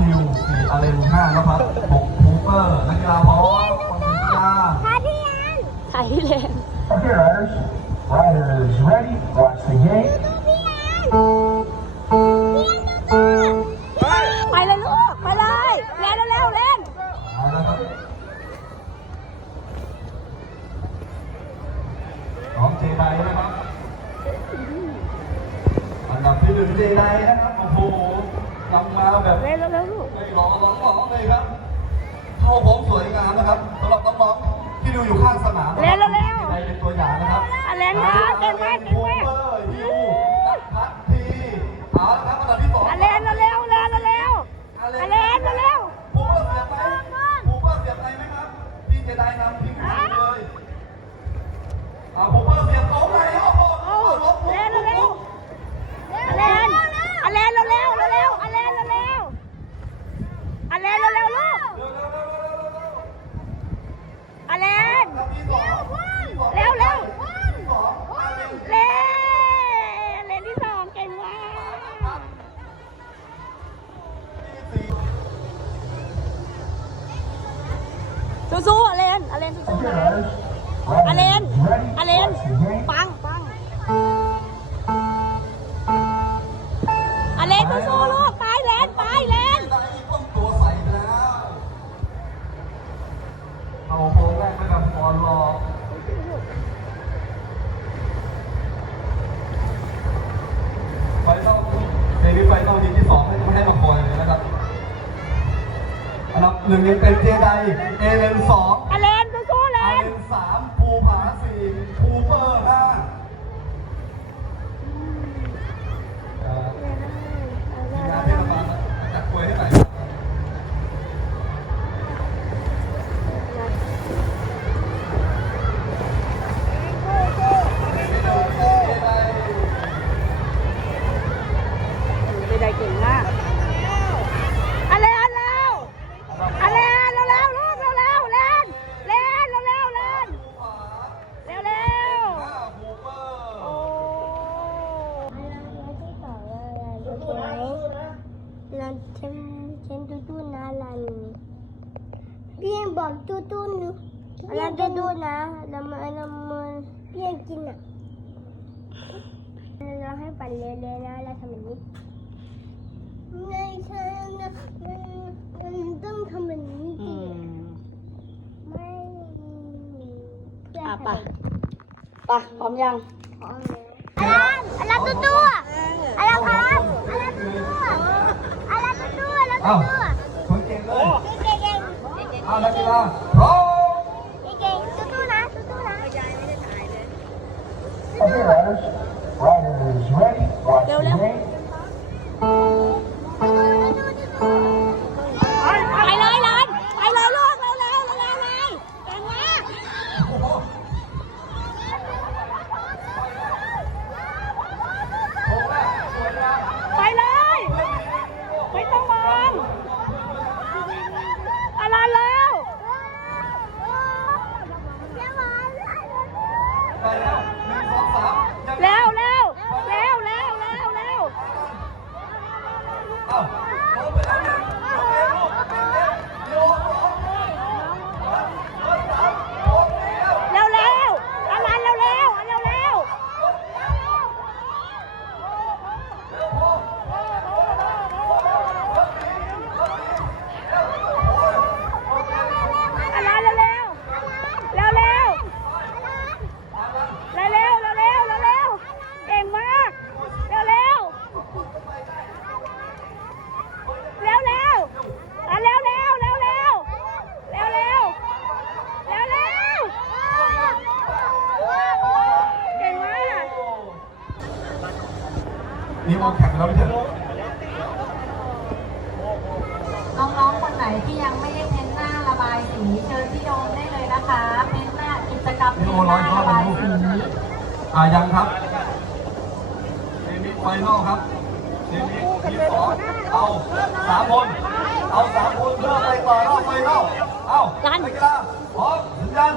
ฮิวสี่อาเลนห้านภัสหกคูเปอร์นักกีฬาพร้อมคนกีฬาพาพี่อันไทยแลนด์ Okay, riders. Riders ready. Watch the gate. ไปเลยลูก ไปเลยเล่นเร็วๆเล่น เอาละครับน้องเจไดนะครับ อันดับที่หนึ่งเจไดนะครับ โอ้โหนำมาแบบ เล่นเร็ว ๆลูกไม่รอร้องร้อเลยครับเข้าพร้อมสวยงามนะครับสำหรับน้องๆที่ดูอยู่ข้าง สู้ๆอเล่นอเล่นสู้ๆนะอเล่นอเล่นปังปังอเล่นสู้ๆลูก อันดับหนึ่งยังเป็นเจไดเอเลนสอง อะเล บอกตูตูนูลันตูตูนะแล้วมันแล้วมันพี่ยังกินอะเราให้ปั่นเร็วๆนะเราทำแบบนี้ไม่ใช่นะมันมันต้องทำแบบนี้จอืริงมไม่เพื่ออะทำไปแบบไปพร้อมยังอะไรอะไรตัวตัวอะไรครับอะไรตัวตัวอะไรตัวตัวอะไรตัอ้าววตัว Anak 们 นี่วางแข่งแล้วไม่ใช่เหรอน้องๆ คนไหนที่ยังไม่ได้เพ้นหน้าระบายสีเชิญที่โดมได้เลยนะคะ เพ้นหน้ากิจกรรมนี่เพ้โอนหร้อน้ายเข้าระไปบายลูกสีอ่ายังครับเซมิไฟนอลครับเซมิที่สองเอาสามคน เอาสามคนเพื่อไปต่อรอบไฟนอลเอารันนักกีฬาพร้อมสัญญาณ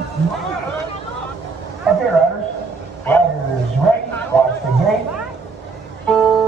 Okay, riders. Riders ready. Watch the gate.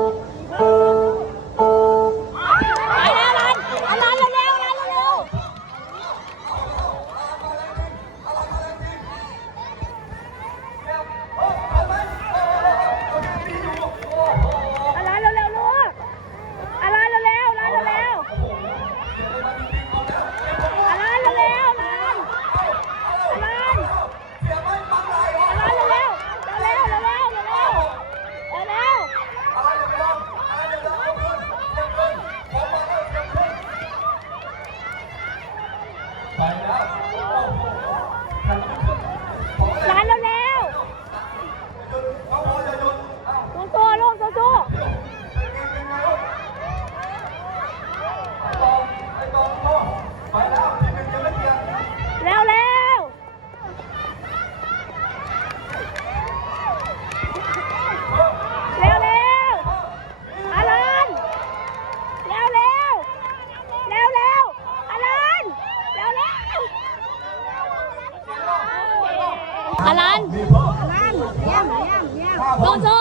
เยี่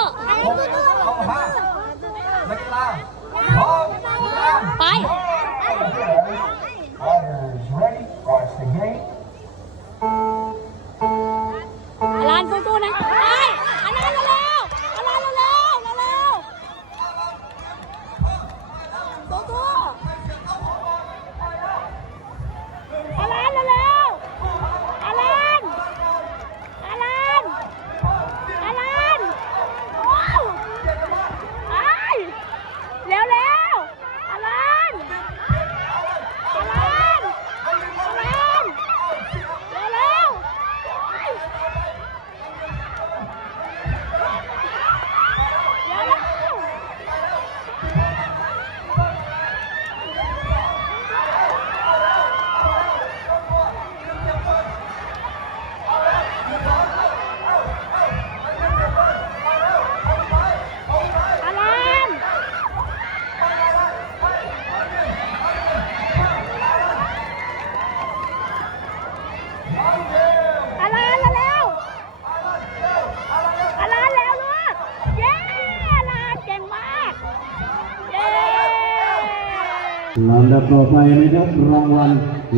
ลำดับต่อไปนะครับรางวัล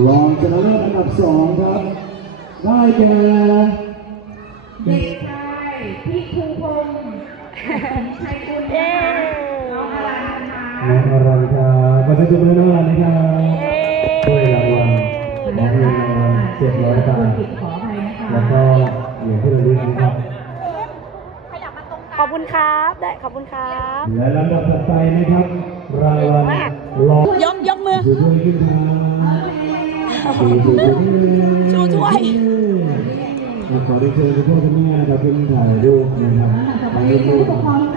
รองชนะเลิศอันดับสองครับ ได้แก่เด็กชายพี่ภูพงศ์ชัยกุลเย้น้องอลันนะคะน้องอรัญญาประชาชนน้องอรัญนะครับด้วยรางวัลของเงินรางวัลเจ็ดร้อยบาทขออภัยนะคะแล้วก็เหรียญที่ระลึกนะครับขอบ คุณครับได้ขอบคุณครับและลำดับต่อไปนะครับรางวัลรองยกยกมือชูถ้วยขึ้นมาชูถ้วยชูถ้วยขอได้เชิญคุณพ่อคุณแม่นะครับขึ้นถ่ายรูปนะครับถ่ายรูป